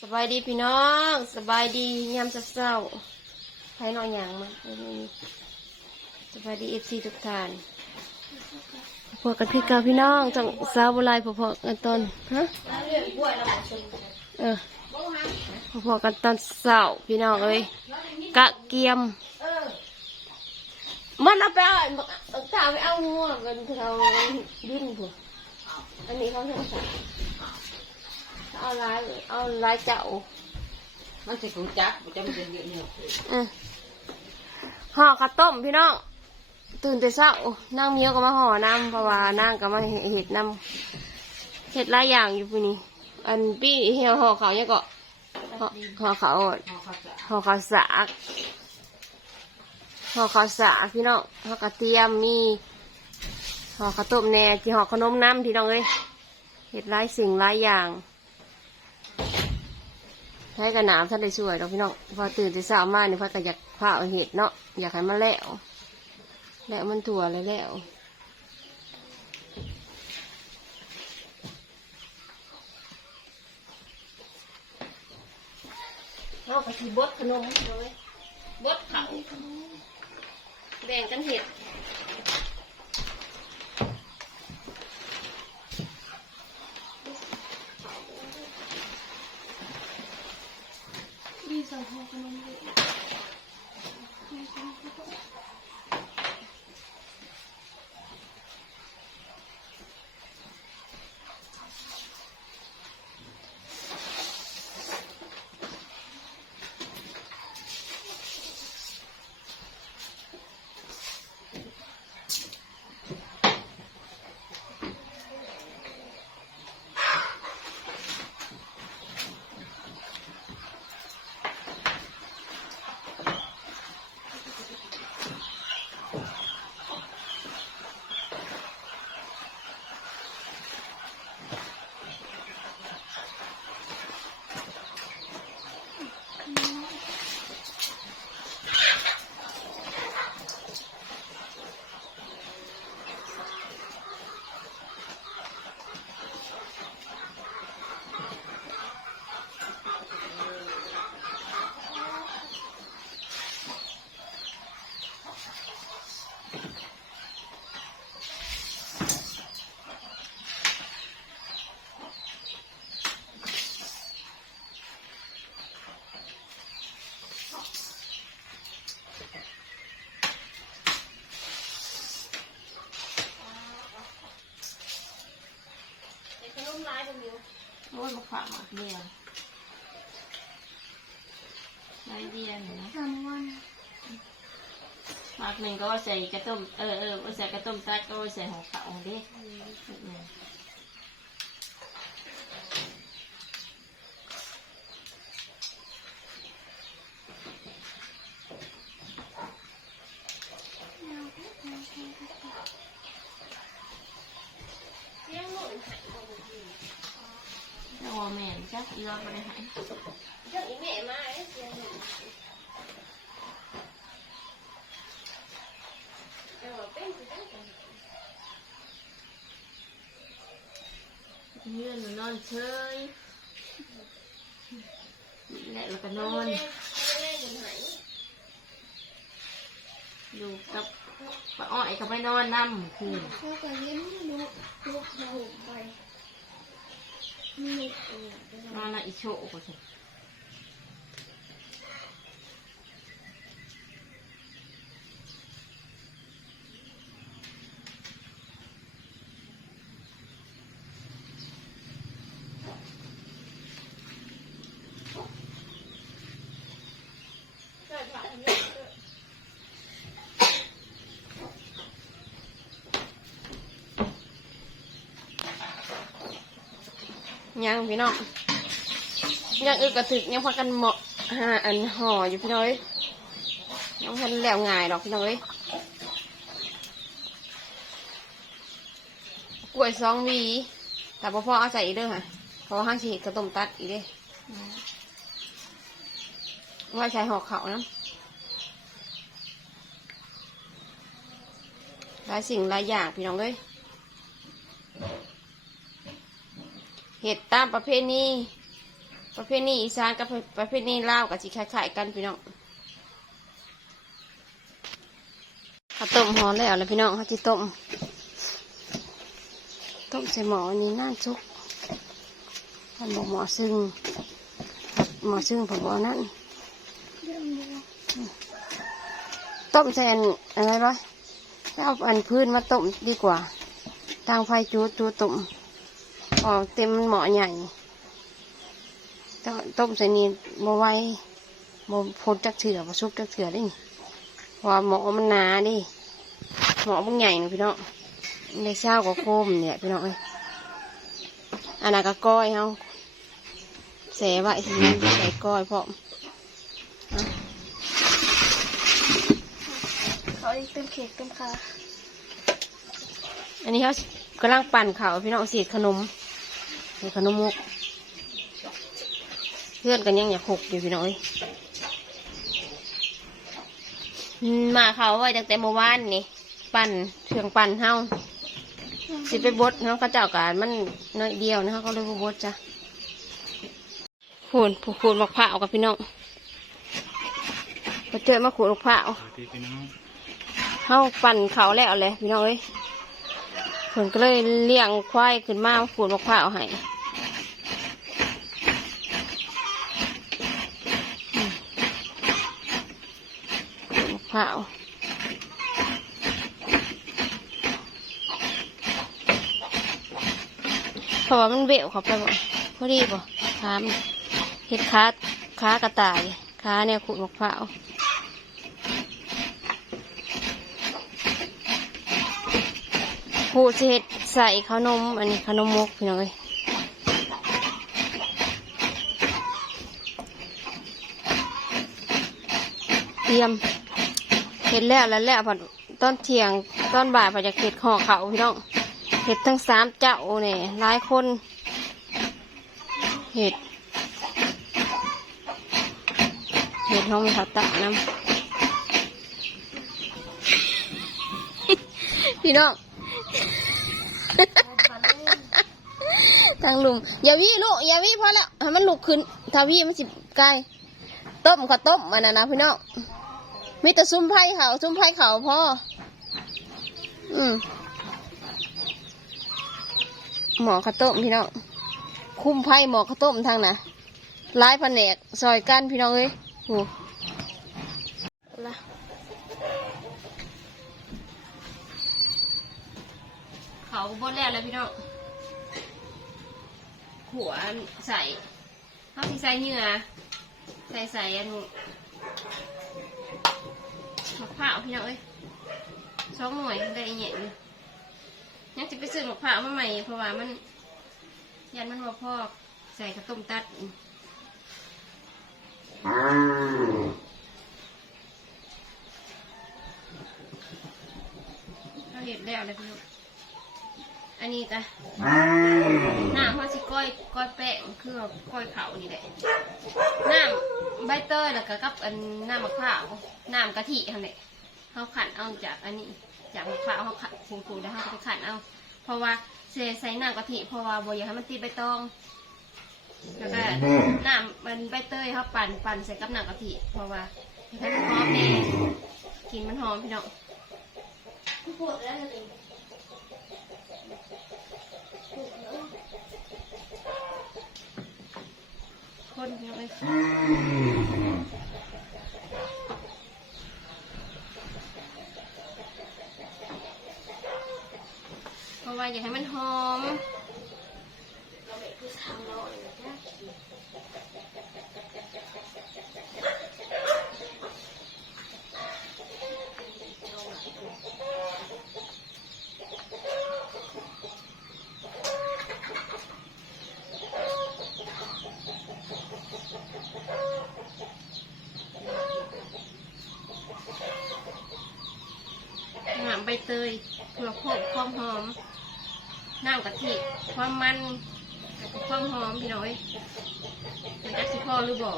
สบายดีพี่น้องสบายดียามเศร้าให้นอยอย่างมาสบายดีเอฟซีทุกท่านพวกกันพี่กาพี่น้องจังสาวบุไรพอๆกันตอนฮะเออพอๆกันตอนเศร้าพี่น้องเอ้ยกะเกียมมันเอาไปเอาเอาตาไปเอาหัวกันเขาดิ้นผัวอันนี้เขาเรียก เอาลายเอาลายเจ้า มันสิกูจักมันจะมันเป็นเยอะเนี่ยอืมห่อข้าวต้มพี่น้องตื่นแต่เช้านั่งเมียวก็มาห่อน้ำเพราะว่านั่งก็มาเห็ดน้ำเห็ดหลายอย่างอยู่ปีนี้ อันปี้เหี่ยวห่อเขาวเนี่ยก็ห่อห่อเขาวพอเขาจะห่อข้าวสากห่อข้าวสากพี่น้องห่อกระเทียมมีห่อข้าวต้มแหน่ที่ห่อขนมน้ำพี่น้องเอ้ยเห็ดหลายสิ่งหลายอย่าง ให้กระนามท่านได้ช่วยเราพี่น้องพอตื่นแต่เช้ามาเนี่ยพอก็อยากพาเอาเห็ดเนาะอยากให้มันแล้วแล้วมันถั่วเลยแล้วเอาไปที่บดขนมเลยบดเขาแบ่งกันเห็ด ちゃん、早く飲んで。 อ้ยมาฝากหมักเดียวไรเดียวนะสามวันหมักหนึ่งก็ว่าใส่กระต้มเออเออว่าใส่กระต้มตัดก็ว่าใส่หัวเขาดิเนี่ย เลี้ยงหนุ่นหายบ่หมี่ แล้วว่าแม่ นจักอีรอดไปได้หายเจ้าอีแม่มาเอ้เลี้ยงหนุ่นเออเป็นสิเป็นกันยืนหนูนอนเฉยและแล้วก็นอน แม่หนูหายอยู่กับป้าอ้อยก็ไปนอนนั่มคืน เขาก็เลี้ยงลูกลูกเราไป มีเออนอนน่ะอีโชกก็สิเกิดผ่านเนี่ยเกิด ยังพี่น้องยังอึกกระถึกยังพากันเหมาะหาอันห่ออยู่พี่น้อยยังพันแล้วง่ายดอกพี่น้อยกล้วยสองวีแต่พอพ่อเอาใส่อีกเด้อค่ะเพราะว่าห้างสีกระต้มตัดอีกเด้ว่าใช้ห่อเขานะหลายสิ่งหลายอย่างพี่น้องเอ้ย เห็ดตามประเพณีประเภทนี้อีสานกับประเภทนี้ลาวกับสิคล้ายๆกันพี่น้องข้าต้มหอมแล้วแล้วพี่น้องเขาจะต้ม ต้มใส่หม้อนี้น่านซุกท่านบอกหม้อซึ่งหม้อซึ่งผมบอกนั่นต้มใส่อันอะไรบ้างเอาอันพื้นมาต้มดีกว่าทางไฟจูดจูดต้ม ออกเต็มหม้อใหญ่ต้มต้มใส่นี่บ่ไหว้บ่พ้นจักเถื่อบ่ซุกจักเถื่อได้นี่เพราะว่าหม้อมันหนาดิหม้อมันใหญ่นะพี่น้องในเช้าก็โคมเนี่ยพี่น้องเอ้ยอันนั้นก็ก้อยเฮาแสไว้สิใส่ก้อยพร้อมเขาอีกเต็มเค้กเต็มคาอันนี้เขากำลังปั่นเขาวพี่น้องเสียขนม เศษขนมมุกเพื่อนกันยังอยากหกอยู่พี่น้องเอ้ยอืมมาเขาไว้ตั้งแต่เมื่อวานนี่ ปั่นเครื่องปั่นเฮาสิไปบดเฮาเขาเจ้าการมันน้อยเดียวนะเขาก็เลยบ่บดจ้ะขูนผูกขูนมะพร้าวกับพี่น้องมาเจอมาขูนมะพร้าวสวัสดีพี่น้องเฮาปั่นเขาแล้วเลยพี่น้องเอ้ยเพิ่ นก็เลยเลี้ยงควายขึ้นมาขูดมะพร้าวให้อืมะพร้าวเพราะว่ามันเบี้ยวเขาไปบ่พอดีบ่ขามเห็ดขาขากระต่ายขาเนี่ยขูดมะพร้าว ผู้สิเฮ็ดใส่ขนม อันนี้ขนมมกพี่น้องเอ้ยเตรียมเห็ดแล้วแล้วแล้วพอตอนเทียงตอนบ่ายพอจะเห็ดห่อเขาพี่น้องเห็ดทั้งสามเจ้าเนี่ยหลายคนเห็ดเห็ดห้องมีข้าวตะน้ำ พี่น้องางลุมอย่าวิลูกอย่าวิพอแล้วให้มันลุกขึ้นถ้าวิมันสิไกลต้มข้าวต้มมันนะนะพี่น้องมีแต่ซุ้มไผ่เขาซุ้มไผ่เขาพ่ออืมหมอข้าวต้มพี่น้องคุ้มไผ่หมอข้าวต้มทางนะลายแผนกซอยกันพี่น้องเอ้ยโอ้ละเขาบดแล้วเลยพี่น้อง หัวใส่เขาที่ใส่เหงื่อใส่ใส่อันมะพร้าวพี่น้องเอ้ยสองหน่วยได้อีเหยเลยยังจะไปซื้อมะพร้าวมาใหม่เพราะว่ามัน ยันมันว่าพอกใส่ข้าวต้มตัดเขาเห็ดแล้วเลยพี่น้อง อันนี้จ้ะน้ำเขาสิก้อยก้อยแป้งคือก้อยเขานี่แหละน้ำใบเตยแล้วก็กับอันน้ำมะพร้าวน้ำกะทิทั้งนั้นเขาขันเอาจากอันนี้จากมะพร้าวเขาขันฟูๆแล้วเขาก็ไปขันเอา เพราะว่าเสใส่น้ำกะทิเพราะว่าบ่อยากให้มันติดใบตองแล้วก็น้ำมันใบเตยเขาปั่นปั่นใส่กับน้ำกะทิเพราะว่าให้มันหอมดีกินมันหอมพี่น้องกูปวดแล้วเลยปวดแล้ว คนพี่น้องเอ้ยเพราะว่าอยากให้มันหอม เราแบบคือทางเราเลยนะ น้ำ ใบเตยเพื่อเพิ่มความหอมน้ำกะทิความมันความหอมพี่น้อยมันจะสิพอหรือบ่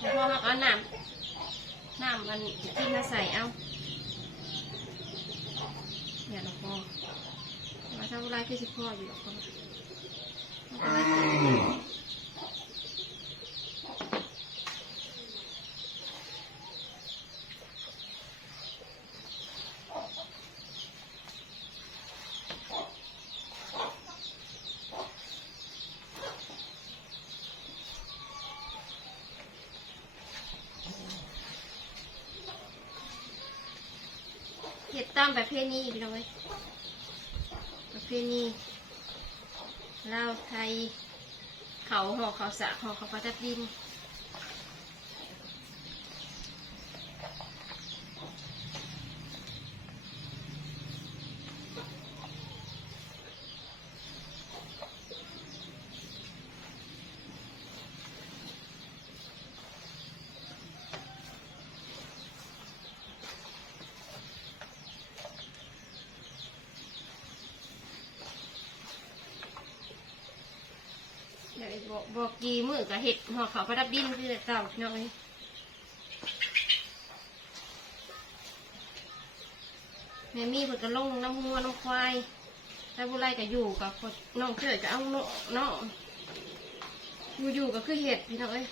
พอเขาเอาน้ำน้ำมันที่มาใส่เอาอย่าละพอมาทำอะไรคือสิพออยู่หรอกพอ ตามแบบเพณีพี่น้องเลยประเพณีลาวไทย เขาหอกเขาสะหอกเขาประทับดิน บอกกีมือกับเห็ดห่อเขาวประดับดินคือเก่าพี่น้องเอ้ยแม่มีผลกระลงน้ำหัวน้ำควายแต่บุไรก็อยู่กับนน้องเกิดก็เอาเนาะเนาะอยู่อยู่ก็คือเห็ดพี่น้องเอ้ย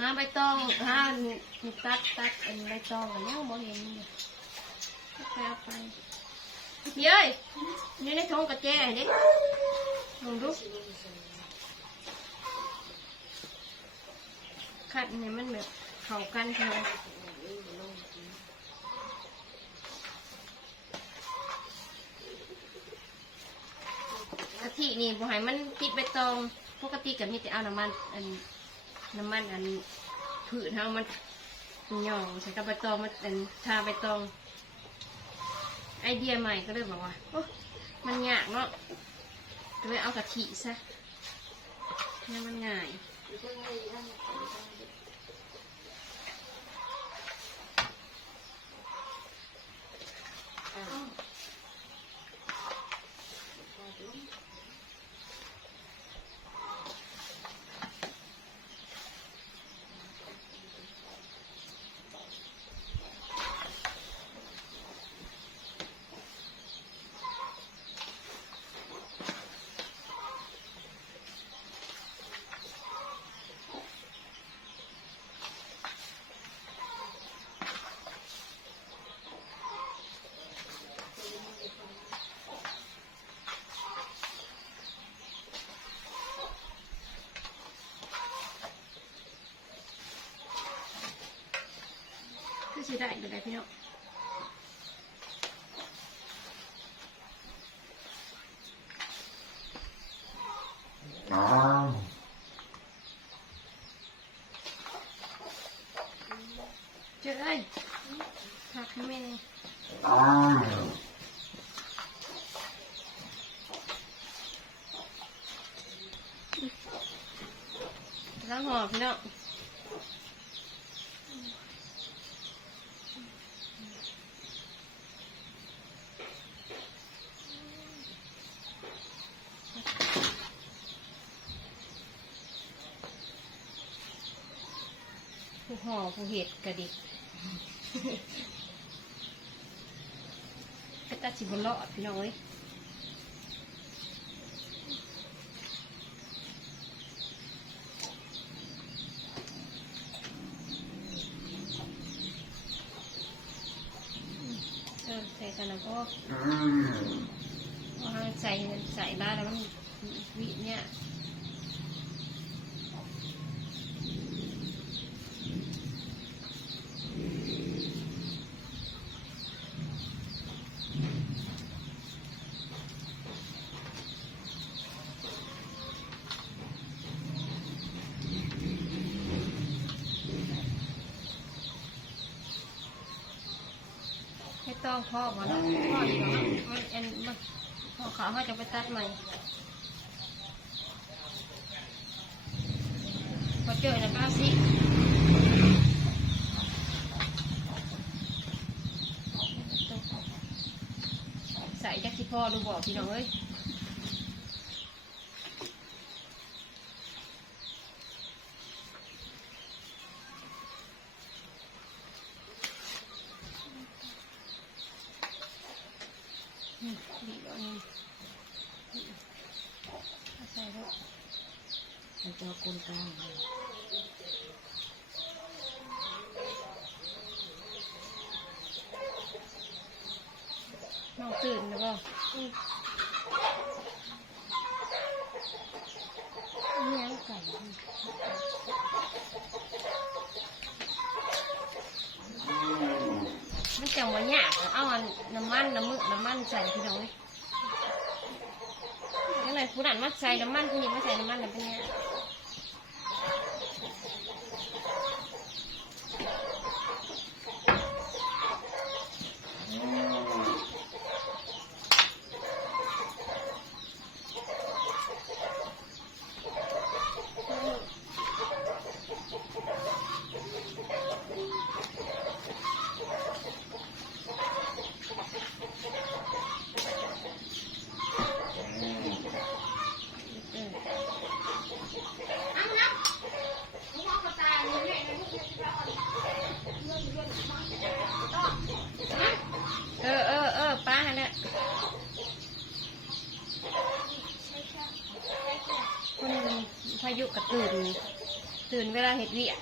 หาใบตองหาตัดตัดอันใบตองอันนี้มองเห็นอยู่ไปเอาไปเย้ยนี่ในท้องกระแจเด็กลองดูขัดเนี่ยมันแบบเข้ากันใช่ไหมกะทินี่บ่ให้มันติดใบตอง ปกติก็มีแต่เอาน้ำมันอัน น้ำมันอันผืนเฮามันหย่องใช้กับใบตองมันอันทาใบตอง ไอเดียใหม่ก็เลยบอกว่าโอ้มันยากเนาะก็เลยเอากะทิซะนี่มันง่าย คือ สิได้เดี๋ยวได้พี่น้องเจ้ยผักให้แม่ล้างห่อพี่น้อง ห่อผู้เห็ดกระดิกก็ตัดสิบนเลาะพี่น้องเอ้ยเออใส่กันแล้วก็ว่าใส่ใส่บ้านแล้วมันวิเนี่ย องพ่อมาแล้วพ่ออยู่แล้วมันเอ็นมันพ่อเขาเขาจะไปตัดใหม่พอเจอแล้วก็เอาสิใส่จักที่พ่อดูบอกพี่น้องเอ้ยอืมดีแล้วนี่เอาใส่แล้ว มันจะคนกลาง น้องตื่นแล้วก็อืมมันจังว่ายากเอาอันน้ำมันน้ำมึกน้ำมันใส่พี่น้องยยังไงผู้นั้นมาใส่น้ำมันผู้นี้มาใส่น้ำมันอะไรเป็นเนี้ย เออเออเออป้าเนี่ยคนพายุกระตื่น ตื่นเวลาเห็ดเวียก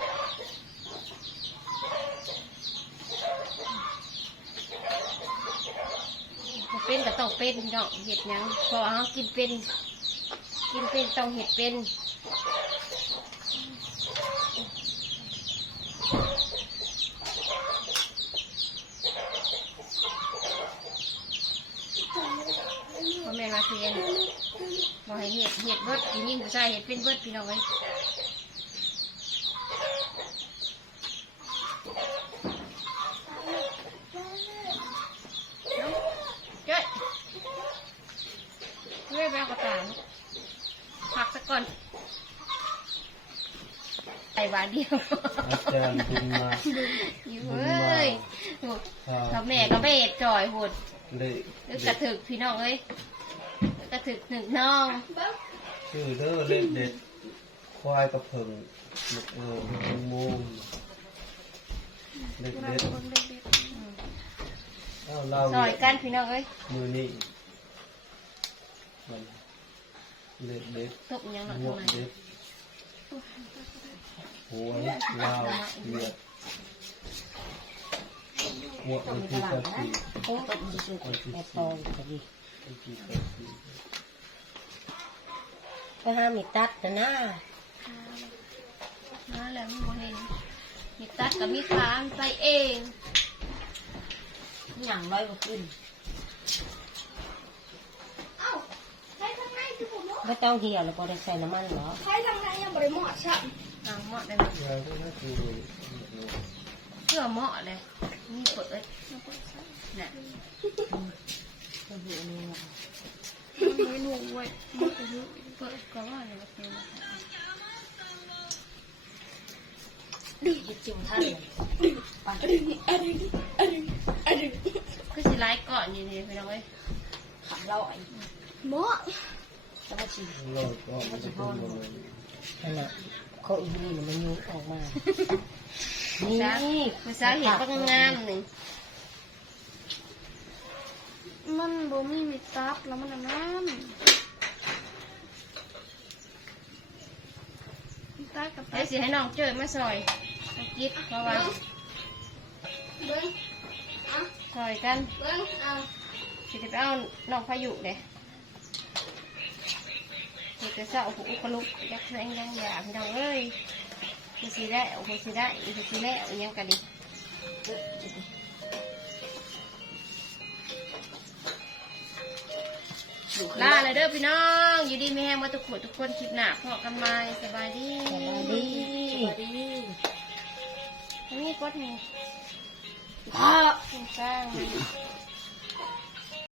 บ่เป็นก็ต้องเป็นพี่น้องเห็ดยังพราะว่าเขากินเป็น กินเป็นต้องเห็ดเป็นพ่อแม่มาเพียนบอกให้เห็ดเห็ดเบิดกินยิ่งผู้ชายเห็ดเป็นเบิดพี่น้องเลยเจ้ยเรื่อยไปเอากระต่ายพั กสักก่อนใส่บาทเดียวอาจารย์บุญมาอยู่เว้ยโหดข้าวกับแม่ก็ไม่เห็ดจ่อยโหดเละนึกกระถึกพี่น้องเอ้ยนึกกระถึกหนึ่งน้องชื่อเด้อเล็ดเด็ดควายกระเพิงนกเออมงมุมเล็ดเด็ดเอ้าเราซอยกันพี่น้องเอ้ยมือนี้มัน เล็ดเด็ดตกยังหนักหัวทำไมเด็ดหัวลาวเหยียดหัวอันที่กะสีโอ้ตกมันสุกแม่ตองก็ดีอันที่กะสีก็ห้ามมีตัดนะนะมาแล้วมึงบ่เห็นมีตัดกับมีขามใส่เองหนังร้อยกว่าขึ้น เอ้าใช้ทางไหนคือผมเนาะ ไม่ต้องเหี่ยวแล้วพอได้ใส่น้ำมันเหรอใช้ทางไหนยังบริหมอดใช่อ่าเหมาะเลยนะยาวก็น่าจะดูเพื่อเหมาะเลยมีเปิดน่ะก็อยู่อันนี้ว่ะไม่รู้เว้ยมันจะรู้เปิดก็ว่าอะไรแบบนี้ยึดจิ้มท่านเลยไปคือสิไล่ก่อนนี่นี่พี่น้องเอ้ยขับเราไอ้หมอแล้วก็ชิมเราก็มันจะเป็นมันนั่นน่ะเขาอีนี่มันยุออกมานี่นี่ผู้สาวเห็นก็งามหนึ่งมันบ่มีมีตับแล้วมันอันนั้นมีตับกับเดี๋ยวสิให้น้องเจอมาซอยตะกิดเพราะว่าเบิ้งซอยกันเบิ้งเอาสิจะไปเอาน้องพายุเด้ เห็ดกระเซาะผูกระลุกยักษ์แสงยังหยาพี่น้องเอ้ยคือสิได้เอาคือสิได้อีกคือสิแล้วยังกันดิลาเลยเด้อพี่น้อง อยู่ดีไม่แห้งมาทุกคนทุกคนคลิปหนาพอกันมาสบายดีสบายดีสบายดีนี่กดนี่พ่อสร้าง